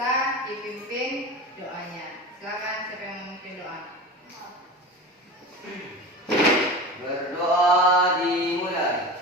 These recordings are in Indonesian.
Elsa dipimpin doanya. Silakan siapa yang memimpin doa. Berdoa dimulai.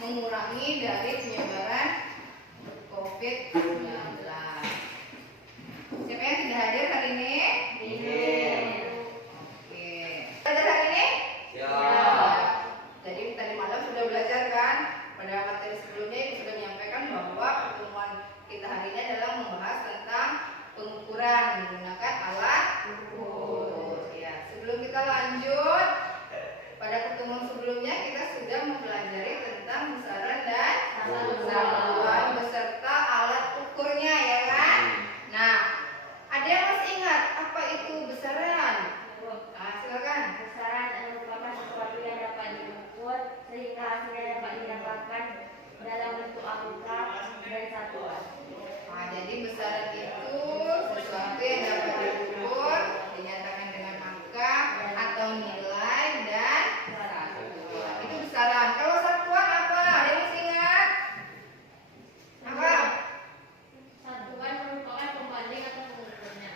Mengurangi dari penyebaran COVID-19. Siapa yang tidak hadir hari ini? Oke. Belajar hari ini? Ya. Jadi tadi malam sudah belajar kan? Pada materi sebelumnya Ibu sudah menyampaikan bahwa pertemuan kita hari ini adalah membahas tentang pengukuran menggunakan alat ukur. Ya. Sebelum kita lanjut, pada pertemuan sebelumnya kita sudah mempelajari tentang besaran dan satuan beserta alat ukurnya, ya kan? Nah, ada yang masih ingat apa itu besaran? Nah, silakan. Besaran merupakan sesuatu yang dapat diukur sehingga hasilnya dapat didapatkan dalam bentuk angka dan satuan. Nah, jadi besaran itu sesuatu yang dapat diukur, dinyatakan dengan angka atau nilai dan satuan. Itu besaran. Kalau satuan apa? Ada yang masih ingat? Apa? Satuan merupakan pembanding atau pengukurnya.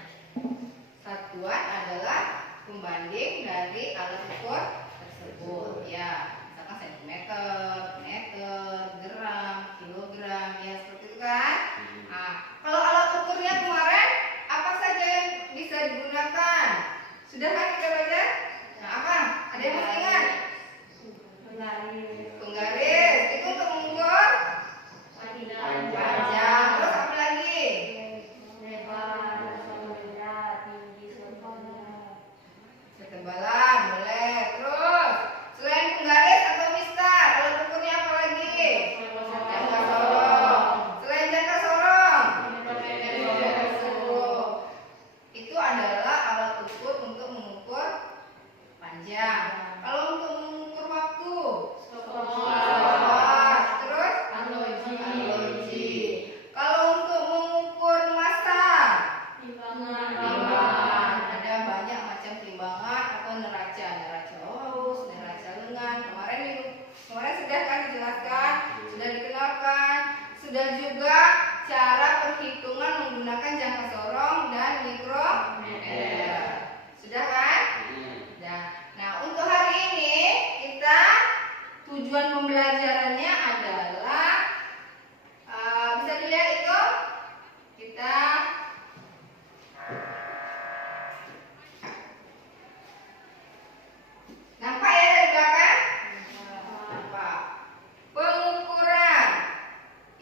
Satuan adalah pembanding dari alat ukur tersebut. Ya, misalkan sentimeter, meter, gram, kilogram, ya seperti itu kan? Nah, kalau alat ukurnya kemarin apa saja yang bisa digunakan? Sudah kan kita belajar? Nah, apa? Ada yang masih ingat? Penggaris itu untuk mengukur panjang. Terus apa lagi? Lebar, rendah, tinggi, Ketebalan, boleh. Terus selain penggaris atau mistar, alat ukurnya apa lagi? Jangka sorong. Selain jangka sorong, itu adalah alat ukur untuk mengukur panjang. Kalau untuk mengukur waktu, terus analogi. Kalau untuk mengukur massa, timbangan. Ada banyak macam timbangan atau neraca haus, neraca lengan. Kemarin sudah kan dijelaskan, sudah dikenalkan, sudah juga cara perhitungan menggunakan jangka sorong dan mikrometer. Sudah kan? Nah, untuk hari ini kita tujuan pembelajarannya adalah bisa dilihat itu kita nampak ya dari belakang? Nampak. Pengukuran.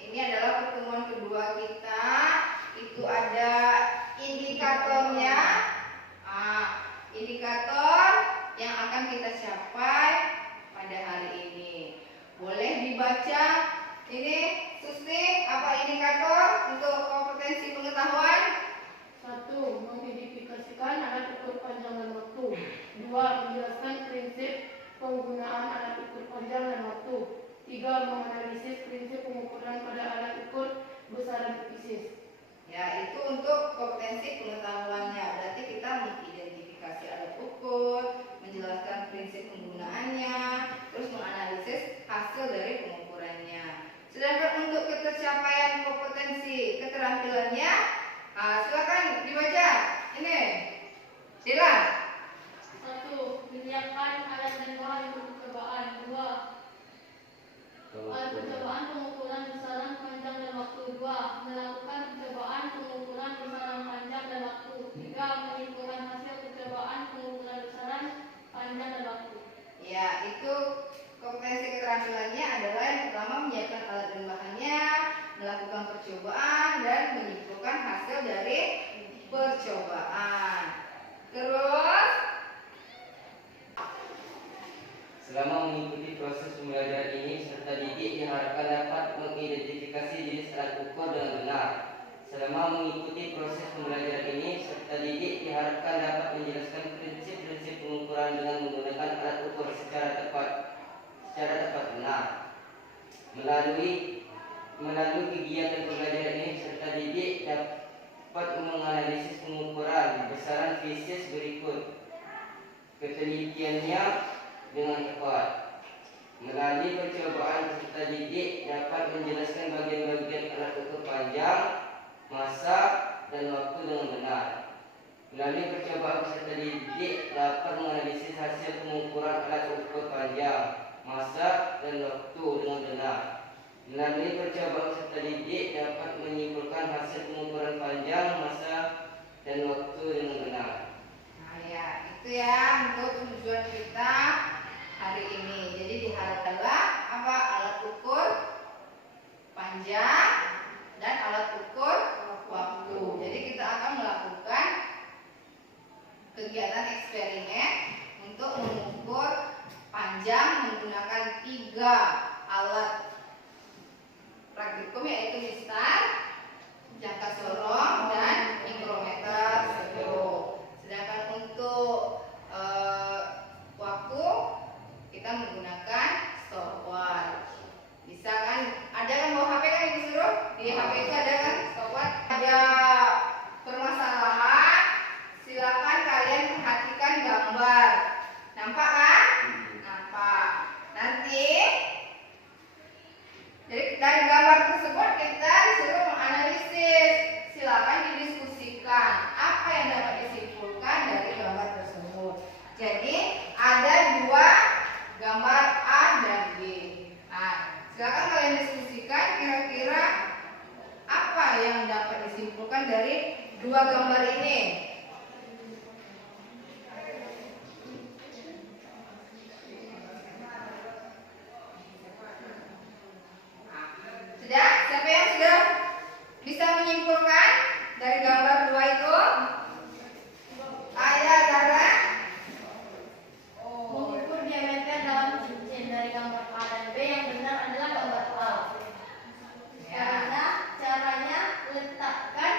Ini adalah pertemuan kedua kita. Itu ada menjelaskan prinsip penggunaan alat ukur panjang dan waktu. 3. Menganalisis prinsip pengukuran pada alat ukur besaran pieces. Ya, itu untuk kompetensi pengetahuannya. Berarti kita mengidentifikasi alat ukur, menjelaskan prinsip penggunaannya, terus menganalisis hasil dari pengukurannya. Sedangkan untuk ketercapaian kompetensi keterampilannya, silakan dibaca. Ini, Dila. 1. Menyiapkan alat dan bahan untuk percobaan. 2. Alat percobaan pengukuran besaran panjang dan waktu. 2. Melakukan percobaan pengukuran besaran panjang dan waktu. 3. Menyimpulkan hasil percobaan pengukuran besaran panjang dan waktu. Ya, itu kompetensi keterampilannya adalah yang pertama menyiapkan alat dan bahannya, melakukan percobaan dan menyimpulkan hasil dari percobaan. Terus selama mengikuti proses pembelajaran ini, serta didik diharapkan dapat mengidentifikasi jenis alat ukur dengan benar. Selama mengikuti proses pembelajaran ini, serta didik diharapkan dapat menjelaskan prinsip-prinsip pengukuran dengan menggunakan alat ukur secara tepat benar. Melalui kegiatan pembelajaran ini, serta didik dapat menganalisis pengukuran besaran pieces berikut. Ketelitiannya dengan tepat. Melalui percobaan, peserta didik dapat menjelaskan bagian-bagian alat ukur panjang, masa, dan waktu dengan benar. Melalui percobaan, peserta didik dapat menganalisis hasil pengukuran alat ukur panjang, masa, dan waktu dengan benar. Melalui percobaan, peserta didik dapat menyimpulkan hasil pengukuran panjang, masa, dan waktu dengan benar. nah ya, itu ya untuk tujuan kita hari ini. Jadi diharapkan apa? Alat ukur panjang dan alat ukur waktu. Jadi kita akan melakukan kegiatan eksperimen untuk mengukur panjang menggunakan 3 alat praktikum, yaitu mistar, jangka sorong, dan mikrometer seluruh. Sedangkan untuk waktu kita menggunakan stopwatch. Bisa kan? Ada kan bawa HP kan disuruh? Di HP itu ada kan stopwatch? Ada permasalahan, silakan kalian perhatikan gambar. Nampak kan? Nampak. Nanti dari gambar tersebut kita disuruh menganalisis. Silakan didiskusikan apa yang dapat disimpulkan dari gambar tersebut. Jadi ada 2 gambar A dan B. Nah, silakan kalian diskusikan kira-kira apa yang dapat disimpulkan dari 2 gambar ini. Sudah? Siapa yang sudah bisa menyimpulkan dari gambar 2 itu? Ayah, Zara? Mengukur diameter dalam cincin dari gambar A dan B, yang benar adalah gambar A. Ya. Karena caranya letakkan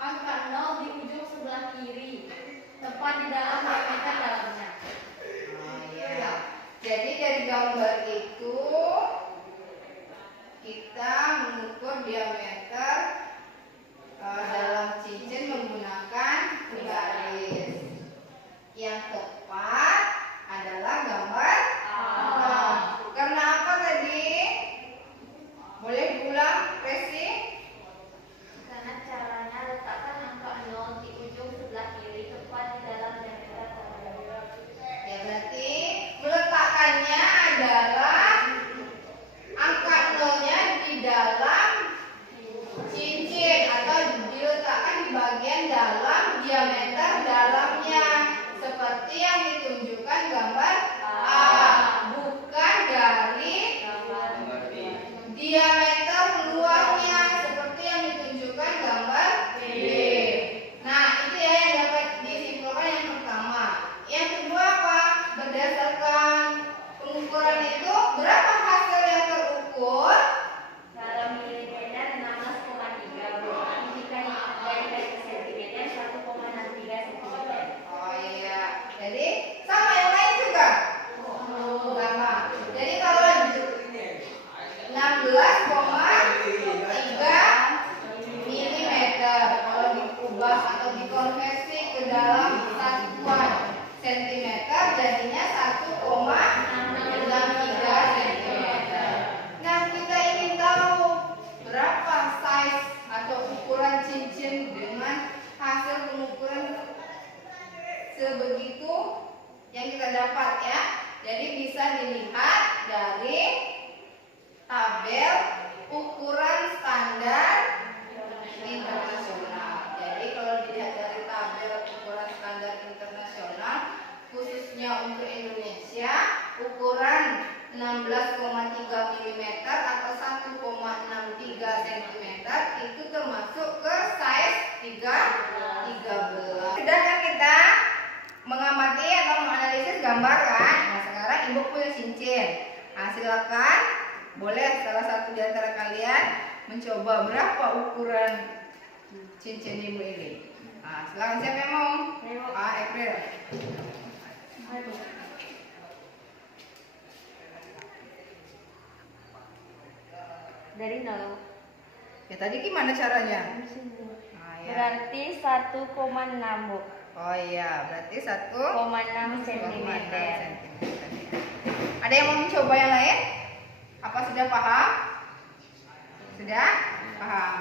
angka 0 di ujung sebelah kiri, tepat di dalam diameter dalamnya. Oh, ya. Jadi dari gambar itu kita mengukur diameter dalam cincin menggunakan garis. Yang tepat adalah gambar A. Karena apa tadi? Boleh diulang, Resi? Karena caranya letakkan angka 0 di ujung sebelah kiri, tepat di dalam diameter dalamnya. Ya, berarti meletakkannya adalah angka 0-nya di dalam cincin atau diletakkan di bagian dalam diameter dalamnya, seperti yang ditunjukkan gambar A, bukan dari Mengerti? diameter luarnya seperti cm itu termasuk ke size 13. Sudah kan kita mengamati atau menganalisis gambar kan? Nah sekarang ibu punya cincin. Nah silakan boleh salah satu di antara kalian mencoba berapa ukuran cincin ibu ini. Nah silakan siapa yang mau? April. Dari 0. Ya tadi gimana caranya? Nah, ya. Berarti 1,6 Bu. Oh iya, berarti 1,6 cm. Ada yang mau mencoba yang lain? Apa sudah paham? Sudah? Paham?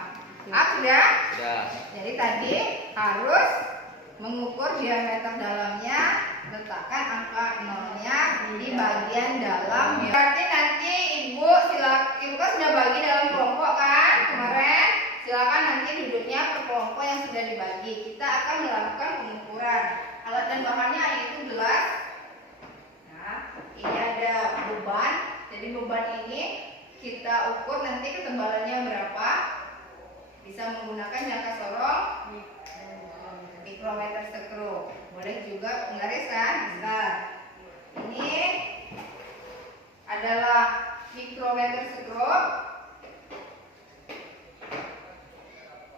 Sudah? Sudah. Jadi tadi harus mengukur diameter dalamnya, letakkan angka 0-nya di bagian dalam. Berarti nanti ibu kan sudah bagi dalam kelompok kan kemarin. Silakan nanti duduknya per kelompok yang sudah dibagi. Kita akan melakukan pengukuran. Alat dan bahannya yaitu gelas. Nah, ini ada beban. Jadi beban ini kita ukur nanti ketebalannya berapa. Bisa menggunakan jangka sorong, mikrometer skru. Boleh juga penggariskan. Bisa. Ini adalah mikrometer skru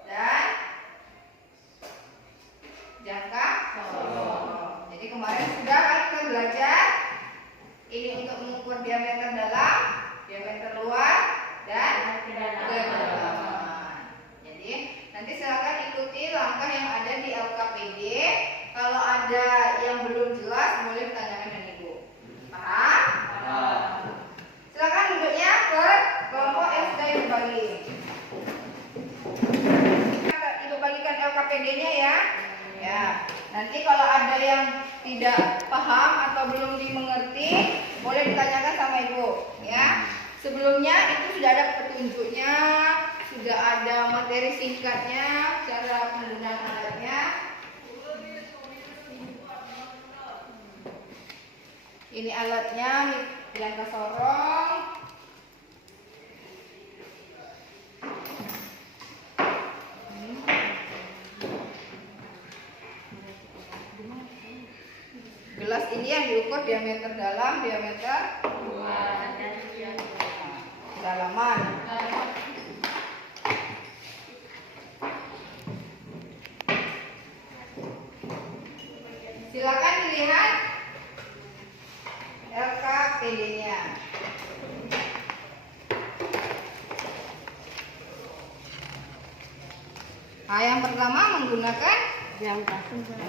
dan jangka sorong. Jadi kemarin sudah kan kita belajar ini untuk mengukur diameter dalam, diameter luar, dan kedalaman. Jadi nanti silakan ikuti langkah yang ada di LKPD. Kalau ada yang belum jelas boleh ditanyakan dengan ibu. Paham? Silakan duduknya per kelompok yang sudah dibagi. Ibu bagikan LKPD-nya ya. Ya. Nanti kalau ada yang tidak paham atau belum dimengerti, boleh ditanyakan sama ibu. Ya. Sebelumnya itu sudah ada petunjuknya, sudah ada materi singkatnya, cara penggunaan alatnya. Ini alatnya, jangka sorong. Gelas ini yang diukur diameter dalam, diameter luar, kedalaman. Silakan dilihat LKPD-nya. Nah, yang pertama menggunakan Jangka.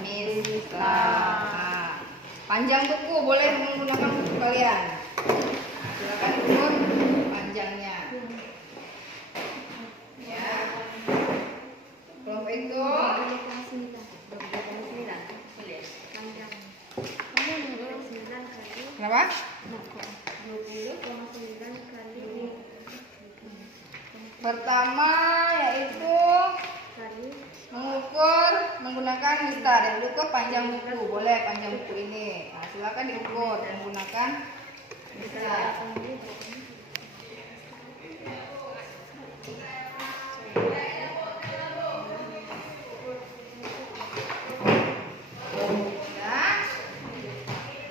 Mista. Nah, panjang buku boleh menggunakan buku kalian. Nah, silakan ukur panjangnya. Ya. Kelompok itu kenapa? 20,9 kali Pertama yaitu mengukur menggunakan mistar. Yang diukur panjang buku, boleh panjang buku ini. Nah, silakan diukur menggunakan mistar.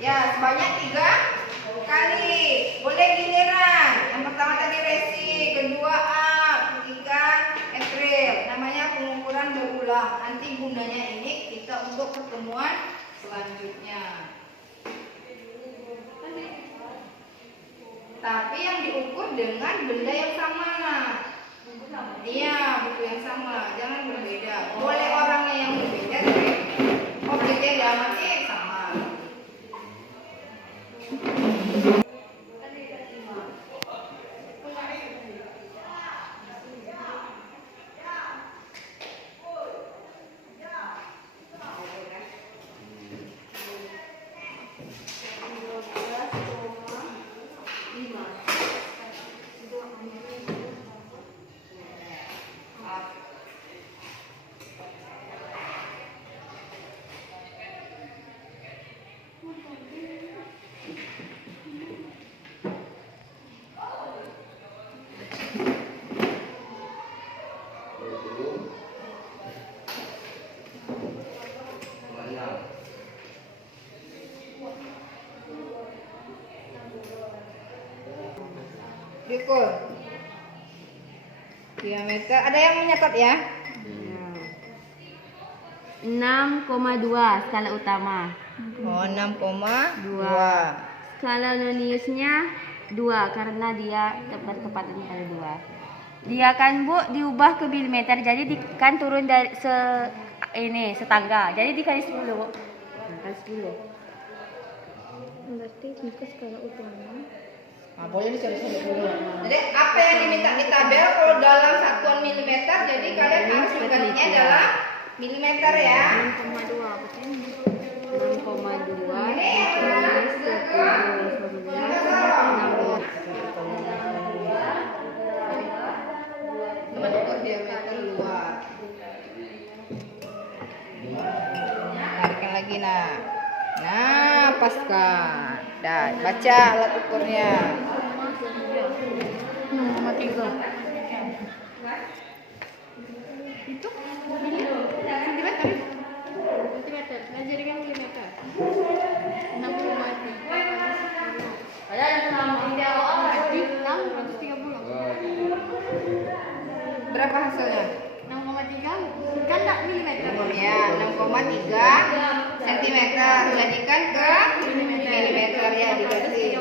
Ya, sebanyak 3 kali. Boleh giliran. Yang pertama tadi Resi, kedua A, ketiga April. Namanya pengukuran berulang. Nanti gunanya ini kita untuk pertemuan selanjutnya. Tapi yang diukur dengan benda yang sama. Iya, buku yang sama. Jangan berbeda. Boleh orangnya yang berbeda, tapi objeknya diamati sama. diukur. Diameter. Ada yang menyatat ya? 6,2 skala utama. Oh, 6,2. Skala noniusnya 2 karena dia bertepatan pada 2. Dia kan Bu diubah ke milimeter, jadi kan turun dari setangga. Jadi dikali 10 Bu. Nah, kali 10. Berarti muka skala utama. Nah, boleh dicari-cari dulu. Jadi apa yang diminta di tabel kalau dalam satuan milimeter, jadi kalian harus menggantinya dalam milimeter ya. 6,2 apa sih? 6,2 dikali 10 Mengukur diameter luar. Tarikan lagi nah paskan. Dah baca alat ukurnya. 6,3. Itu sentimeter. Sentimeter. Ngajarikan milimeter. 6,3. Ada sama Berarti 630. Berapa hasilnya? 6,3 kan enggak milimeter. Ya, 6,3 cm. Jadikan ke milimeter ya diganti.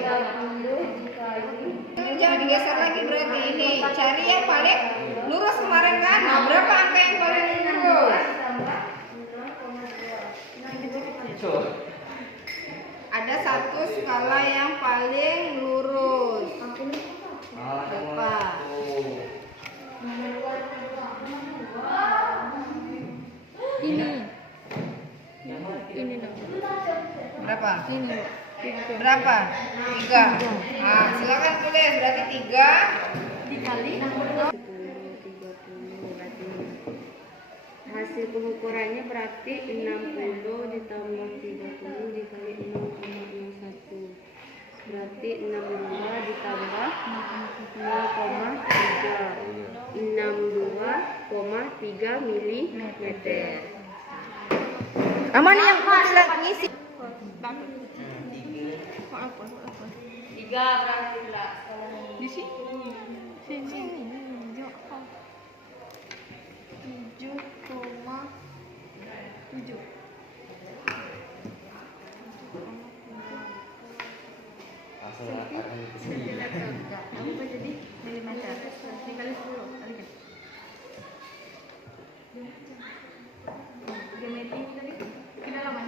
Jangan digeser lagi berarti ini. Cari yang paling lurus kemarin kan? Nah, berapa angka yang paling lurus? Ada satu skala yang paling lurus. Berapa? Ini dong. Berapa? Ini. Berapa? 3. Nah, silakan tulis. Berarti 3 Dikali 30 berarti hasil pengukurannya berarti 60 ditambah 30 dikali 0,01 berarti 62 ditambah 0,3 62,3 milimeter. Aman yang ngisi. 3 berarti lah. di sini. Sini. 7,7. Apa jadi milimeter? Dikali 10 kali kan? Geometri tadi kedalaman.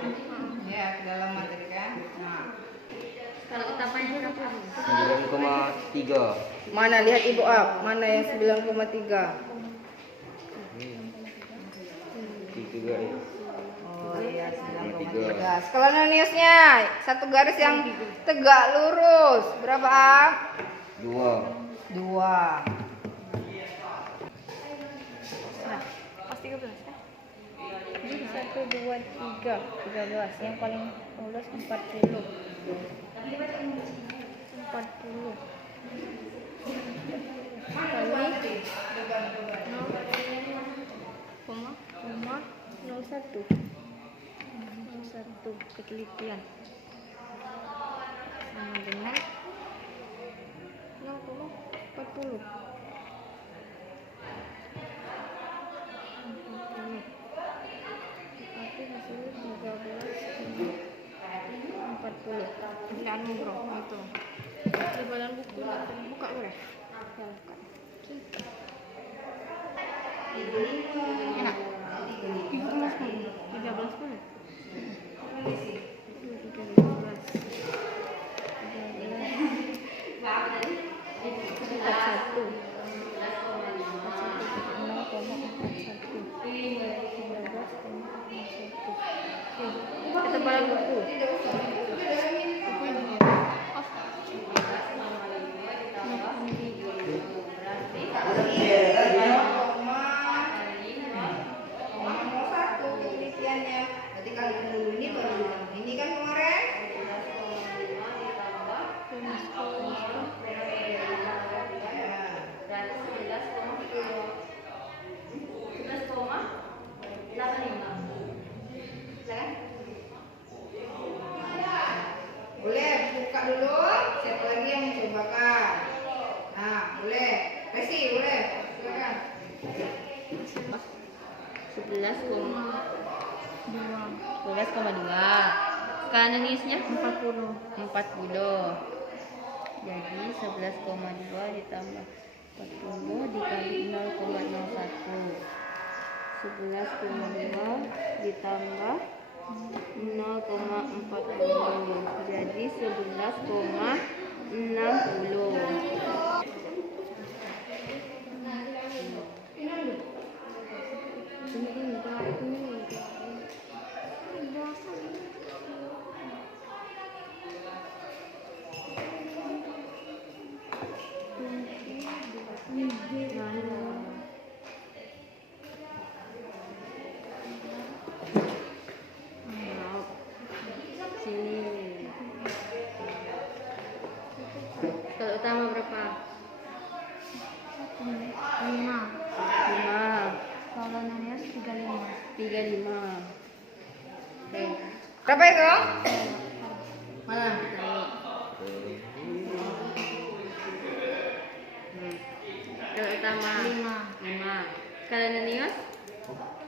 Ya, kedalaman tadi kan. Nah, Kalau utamanya berapa? 9,3. mana lihat Ibu Ab? Mana yang 9,3? Itu guys. Oh iya, 9,3. Skala noniusnya satu garis yang tegak lurus. Berapa Ab? 2. 2. Pas 13 kan? Jadi 1, 2, 3 13. Yang paling lurus 40. 40 kali 0,01 ketelitian sama dengan 0,40. Berarti hasilnya 13,40. Bilang bro, itu. Di badan buku enggak buka boleh. Ya, bukan. Enak. 13 pun. 41. Ketebalan buku. Penelitiannya. Berarti kalau dulu ini baru ini kan kemarin. 11,2. Skala nulisnya 40. Jadi 11,2 ditambah 40 dikali 0,01. 11,2 ditambah 0,40. Jadi 11,60. Sini. Skala utama berapa? 5. Skala nulis 35. Oke. Berapa itu? Mana? Skala utama 5. Skala nulis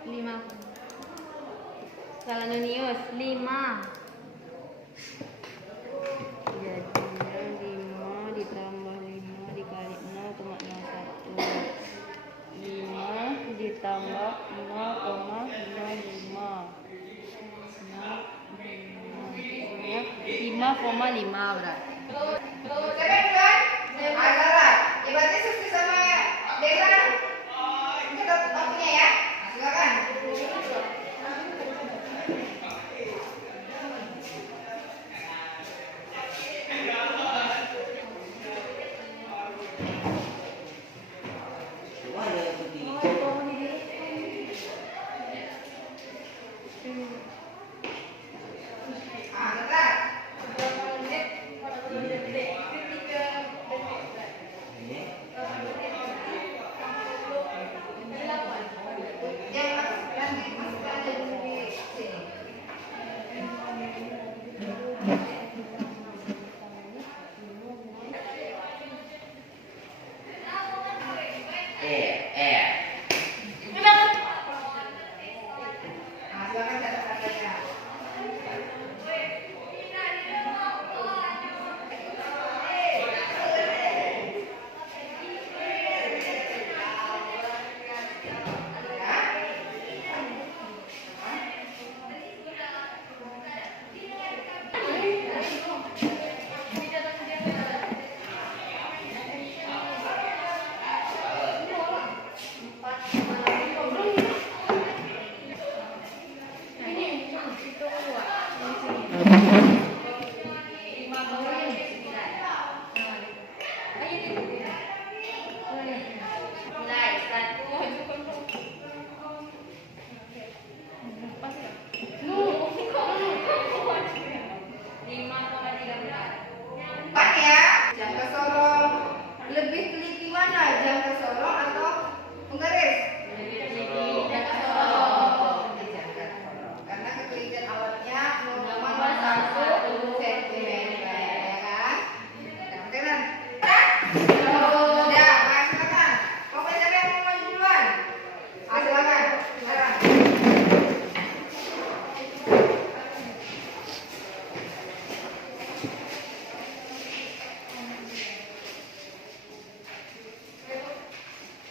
5. Skala nulis 5. Jadi 5 ditambah 5 dikali 0,01. 5 ditambah 0,05. 5,5 berarti. Siapa yang duluan? Azara. Ya berarti Susi sama Dela. Kita waktunya ya. Silakan. Coba ada yang begini. Bentar. Ini Yang nanti masukkan aja dulu di sini. Silakan catat harganya. Empat ya. Jam ke Sorong. Lebih teliti mana? Jam ke Sorong atau penggaris? Jam ke Sorong. Karena ketelitian awalnya 0,1 cm, ya kan? Oke kan? Udah, Mas, silakan. Pokoknya siapa yang mau maju duluan? Silakan. Sekarang.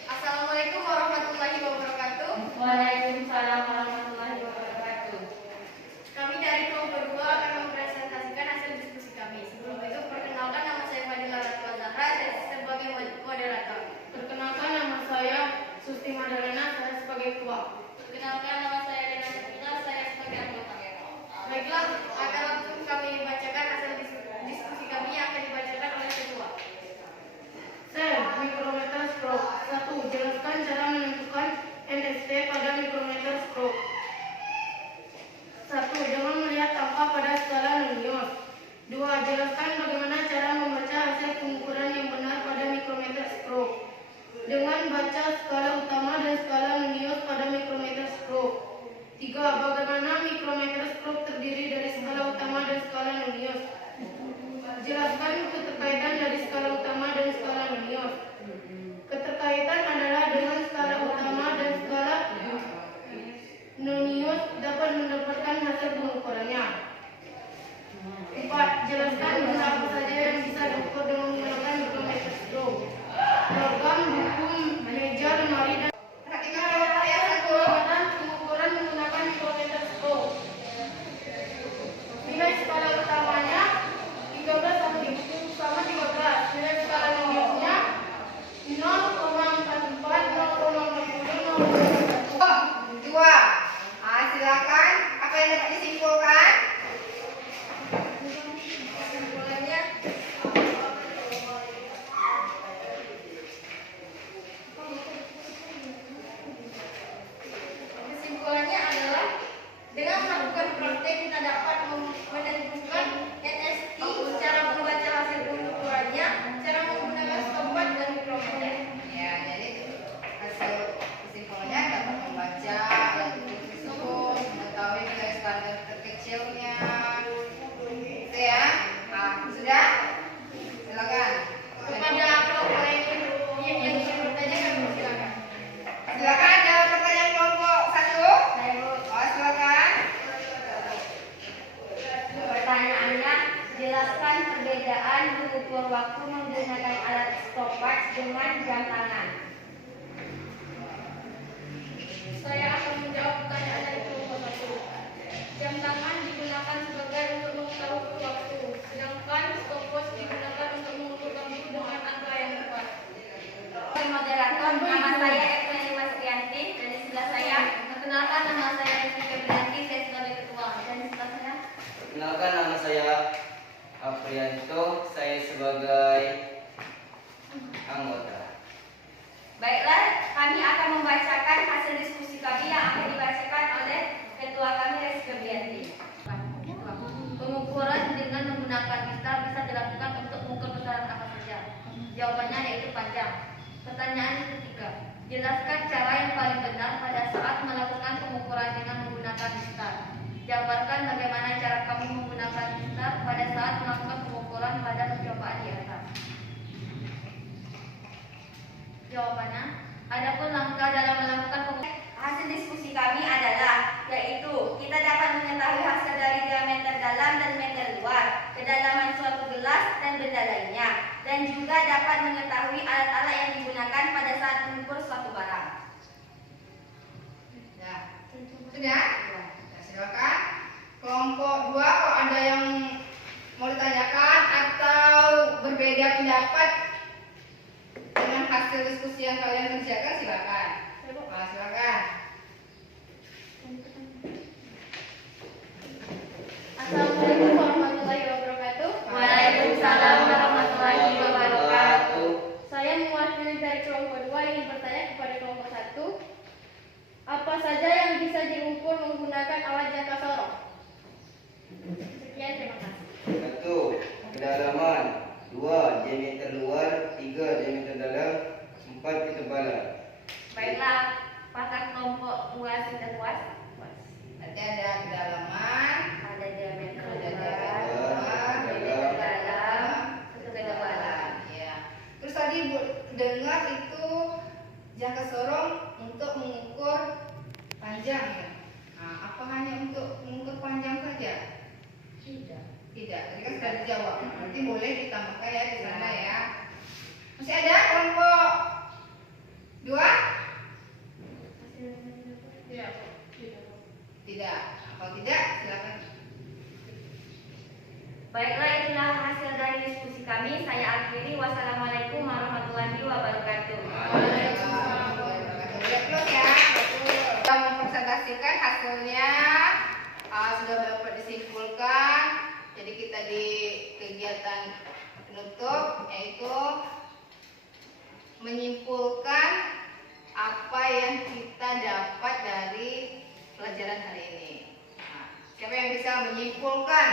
Assalamualaikum warahmatullahi wabarakatuh. Waalaikumsalam warahmatullahi wabarakatuh. Kami dari kelompok 2 akan mempresentasikan hasil diskusi kami. Sebelum itu, perkenalkan nama saya Fadila Ratwa Zahra, saya sebagai moderator. Perkenalkan nama saya Susti Madalena, saya sebagai ketua. Perkenalkan nama saya Rena Sakila, saya sebagai anggota. Baiklah, akan langsung kami bacakan hasil diskusi kami yang akan dibacakan oleh ketua. Sel mikrometer stroke. 1. Jelaskan cara menentukan NST pada mikrometer stroke. 1. Jangan melihat angka pada skala Nonius. 2. Jelaskan bagaimana cara membaca hasil pengukuran yang benar pada mikrometer stroke dengan baca skala utama dan skala Nonius pada mikrometer stroke. 3. Bagaimana mikrometer stroke terdiri dari skala utama dan skala Nonius. Jelaskan keterkaitan dari skala utama dan skala Nonius. Keterkaitan adalah dengan skala utama dan skala Dua. Silakan. Apa yang dapat disimpulkan? Kesimpulannya adalah dengan melakukan praktek kita dapat menentukan NST, cara membaca hasil pengukurannya, cara menggunakan stopwatch dan mikrometer. Ya, jadi hasil kesimpulannya dapat membaca alat ukur tersebut, mengetahui nilai standar terkecilnya. Itu ya. Nah, sudah? Silakan. Kepada kelompok yang bertanya kami silakan. Silakan jawab pertanyaan kelompok 1. Silakan. Pertanyaannya, jelaskan perbedaan mengukur waktu menggunakan alat stopwatch dengan jam tangan. Saya akan menjawab pertanyaan dari kelompok 1. Jam tangan digunakan sebagai untuk mengetahui waktu, sedangkan stopwatch digunakan untuk mengukur waktu dengan angka yang tepat. Moderator, nama saya Evelyn Masrianti, dan di sebelah saya, perkenalkan nama saya Rizky Febrianti, saya sebagai ketua, dan di sebelah saya, Perkenalkan, nama saya Aprianto, saya sebagai anggota. baiklah, kami akan membacakan hasil diskusi kami yang akan dibacakan oleh ketua kami Rizky Febrianti. Pengukuran dengan menggunakan pistol bisa dilakukan untuk mengukur besaran apa saja. Jawabannya yaitu panjang. Pertanyaan ketiga, jelaskan cara yang paling benar pada saat melakukan pengukuran dengan menggunakan pistol. Jabarkan bagaimana cara kamu menggunakan pistol pada saat melakukan pengukuran pada percobaan di atas. Jawabannya, adapun langkah dalam melakukan pengukuran, hasil diskusi kami adalah yaitu kita dapat mengetahui hasil dari diameter dalam dan meter luar, kedalaman suatu gelas dan benda lainnya, dan juga dapat mengetahui alat-alat yang digunakan pada saat mengukur suatu barang. Ya. Sudah? Ya, silakan. Kelompok 2, kalau ada yang mau ditanyakan atau berbeda pendapat dengan hasil diskusi yang kalian kerjakan, silakan. Silakan. Assalamualaikum warahmatullahi wabarakatuh. Waalaikumsalam warahmatullahi wabarakatuh. Saya mewakili dari kelompok 2 ingin bertanya kepada kelompok 1. Apa saja yang bisa diukur menggunakan alat jangka sorong? Sekian, terima kasih. 1. Kedalaman. 2. Diameter luar. 3. Diameter dalam. 4. Ketebalan. Baiklah, apakah kelompok 2 sudah puas? Nanti ada kedalaman, Ada diameter ada luar, diameter diameter dalam, satu ketebalan. ketebalan. Ya. Terus tadi dengar itu jangka sorong untuk mengukur panjang ya. Nah, apa hanya untuk mengukur panjang saja? Tidak. Tidak. Tadi kan sudah dijawab. Nanti boleh ditambahkan ya di sana ya. Masih ada kelompok 2? Tidak. Kalau tidak, silakan. Baiklah, itulah hasil dari diskusi kami. Saya akhiri. Wassalamualaikum warahmatullahi wabarakatuh. Lihat plus ya, betul. Kita mempresentasikan hasilnya, sudah dapat disimpulkan. Jadi kita di kegiatan penutup yaitu menyimpulkan apa yang kita dapat dari pelajaran hari ini. Nah, siapa yang bisa menyimpulkan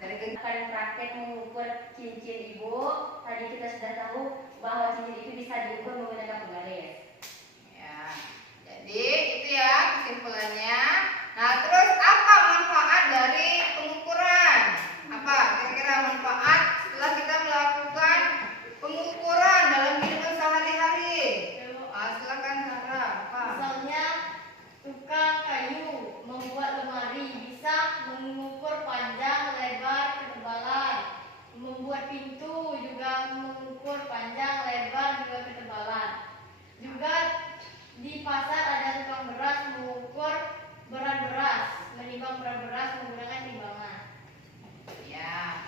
dari Akan praktek mengukur cincin ibu. Tadi kita sudah tahu bahwa cincin itu bisa diukur menggunakan penggaris. ya. Jadi itu ya kesimpulannya. Nah, terus apa manfaat dari pengukuran? Apa kira-kira manfaat setelah kita melakukan pengukuran dalam kehidupan sehari-hari? Silakan Sarah. Apa? Misalnya tukang kayu membuat lemari bisa mengukur panjang, lebar, ketebalan. Membuat pintu juga mengukur panjang, lebar, juga ketebalan. Juga di pasar ada tukang beras mengukur berat beras, menimbang berat beras menggunakan timbangan. Ya,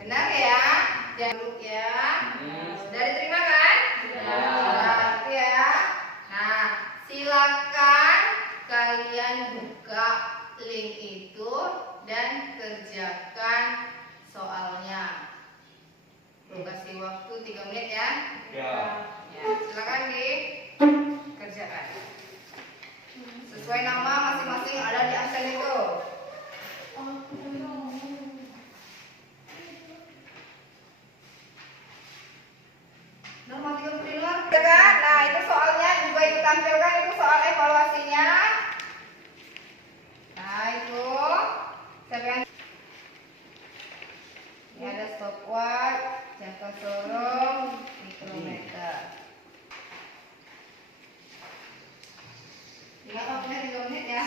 benar ya. Jangan ya. Sudah diterima kan? Sudah. Sudah. Itu ya. Nah, sila silakan kalian buka link itu dan kerjakan soalnya. Lu kasih waktu 3 menit ya. Ya. Ya, silakan dikerjakan. Sesuai nama masing-masing ada di absen itu. Normal 30 kan? Nah, itu soalnya juga itu tampilkan, itu soal evaluasinya. Nah, itu siapa yang ini ada stopwatch, jangka sorong, mikrometer. Tinggal waktunya 3 menit ya.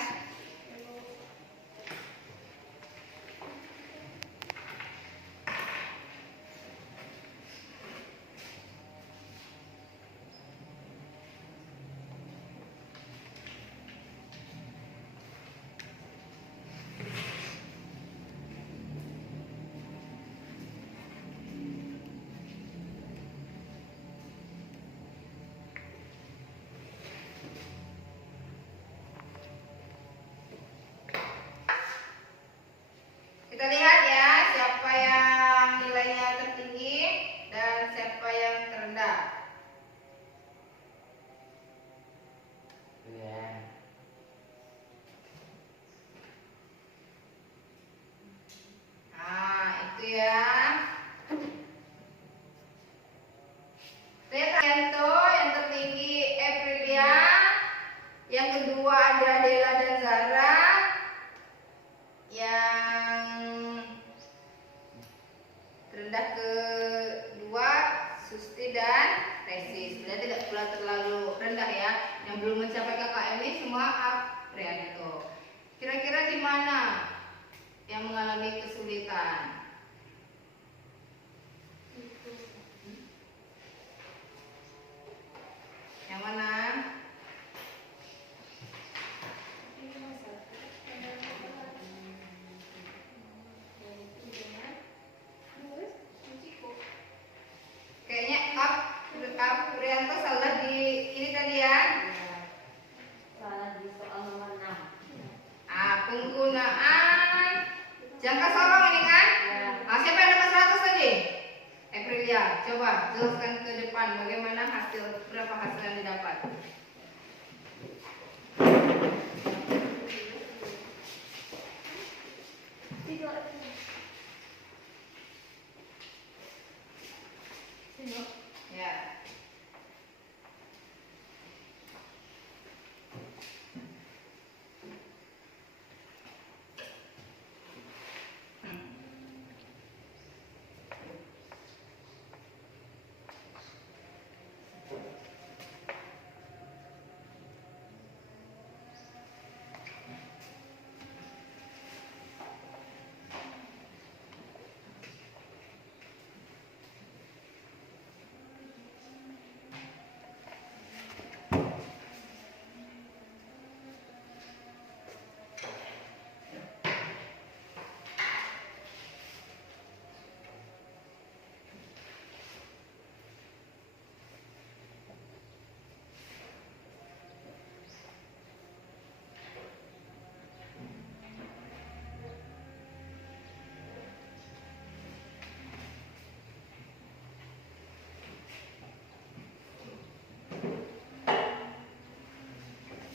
Kita lihat ya siapa yang nilainya tertinggi dan siapa yang terendah. Ya. Nah, itu ya. Lihat yang tertinggi Aprilia, yang kedua ada Dela dan Zara, yang terendah kedua Susti dan Resi. Sudah tidak pula terlalu rendah ya. Yang belum mencapai KKM ini semua Aprianto. Kira-kira di mana yang mengalami kesulitan? Yang mana? Kayaknya Aprianto salah di ini tadi ya. Salah di soal nomor 6. Penggunaan jangka sorong ini kan? Ya. Siapa yang dapat 100 tadi? Aprilia, coba jelaskan ke depan bagaimana berapa hasil yang didapat. Ya.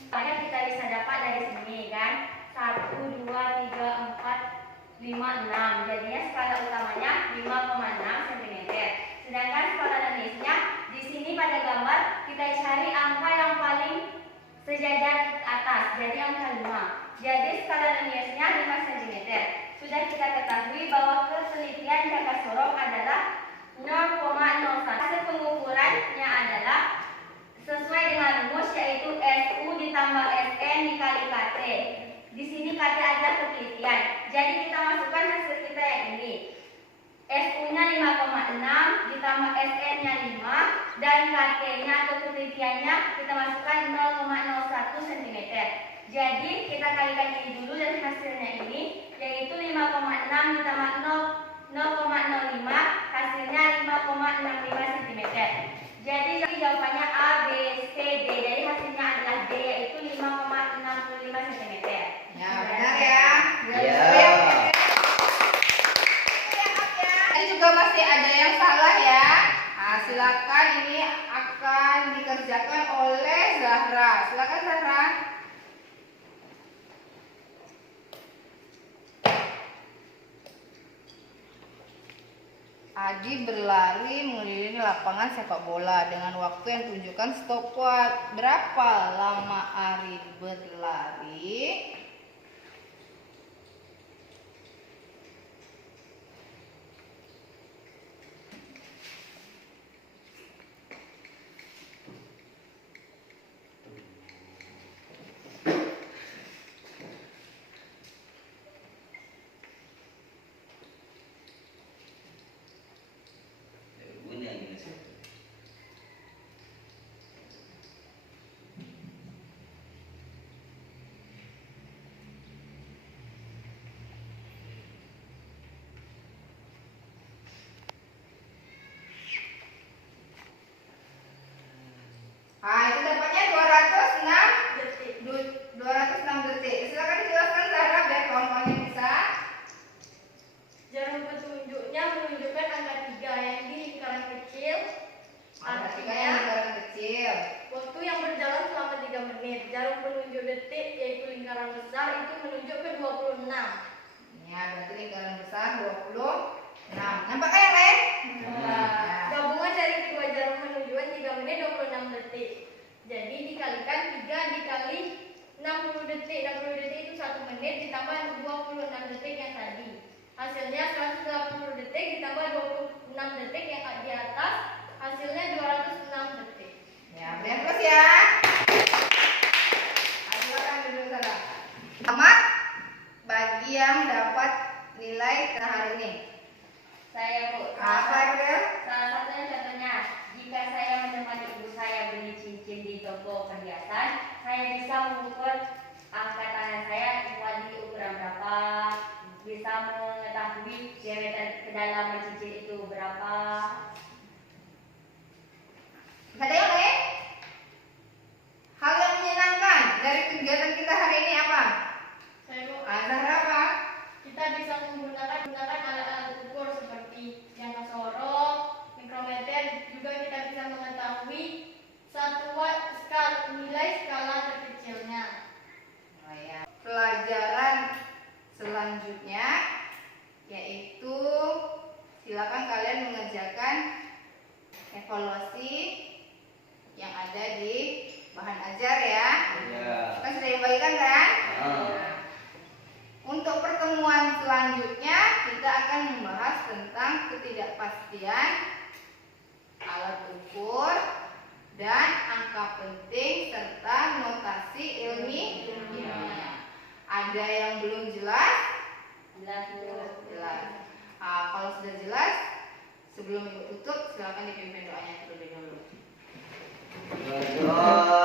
Makanya kita bisa dapat dari sini kan 1, 2, 3, 4, 5, 6. Jadinya skala utamanya 5,6 cm. Sedangkan skala lainnya di sini pada gambar kita cari angka yang paling sejajar atas, jadi angka 5. Jadi skala lainnya 5 cm. Sudah kita ketahui bahwa ketelitian jangka sorong adalah 0,01. Hasil pengukurannya adalah sesuai dengan rumus yaitu SU ditambah SN dikali KT. Di sini KT adalah ketelitian. Jadi kita masukkan hasil kita yang ini. SU-nya 5,6 ditambah SN-nya 5 dan KT-nya atau ketelitiannya kita masukkan 0,01 cm. Jadi kita kalikan ini dulu dan hasilnya ini yaitu 5,6 ditambah 0,05 hasilnya 5,65 cm. Jadi jawabannya A, B, C, D. Jadi hasilnya adalah D, yaitu Zahra. Silakan Zahra. Adi berlari mengelilingi lapangan sepak bola dengan waktu yang tunjukkan stopwatch. Berapa lama Ari berlari? Itu dapatnya 206 detik. Silakan dijelaskan Zahra biar kawan-kawannya bisa. Jarum petunjuknya menunjukkan angka 3 yang di lingkaran kecil. Artinya yang lingkaran kecil. Waktu yang berjalan selama 3 menit. Jarum penunjuk detik yaitu lingkaran besar itu menunjuk ke 26. Ya, berarti lingkaran besar 26. Nampaknya yang lain? Gabungan dari kedua jarum menunjukkan 3 menit 26 detik. Jadi dikalikan 3 dikali 60 detik. 60 detik itu 1 menit ditambah 26 detik yang tadi. Hasilnya 180 detik ditambah 26 detik yang di atas. Hasilnya 206 detik. Ya, beri plus ya. Silakan duduk sana. Selamat bagi yang dapat nilai hari ini. Saya Bu. Apa itu? Salah satunya contohnya, jika saya menemani ibu saya beli cincin di toko perhiasan, saya bisa mengukur angka tangan saya di ukuran berapa, bisa mengetahui diameter kedalaman cincin itu berapa. Ada yang lain? Hal yang menyenangkan dari kegiatan kita hari ini apa? Saya mau Zahra apa? kita bisa menggunakan alat-alat ukur seperti yang sorok, mikrometer, juga kita bisa mengetahui nilai skala terkecilnya. Oh ya. Pelajaran selanjutnya yaitu silakan kalian mengerjakan evaluasi yang ada di bahan ajar ya. Ya. Kan sudah dibagikan kan? Ah. Untuk pertemuan selanjutnya kita akan membahas tentang ketidakpastian alat ukur dan angka penting serta notasi ilmiah. Ada yang belum jelas? Jelas Bu. Jelas. Kalau sudah jelas, sebelum ibu tutup silakan dipimpin doanya terlebih dahulu. Ya.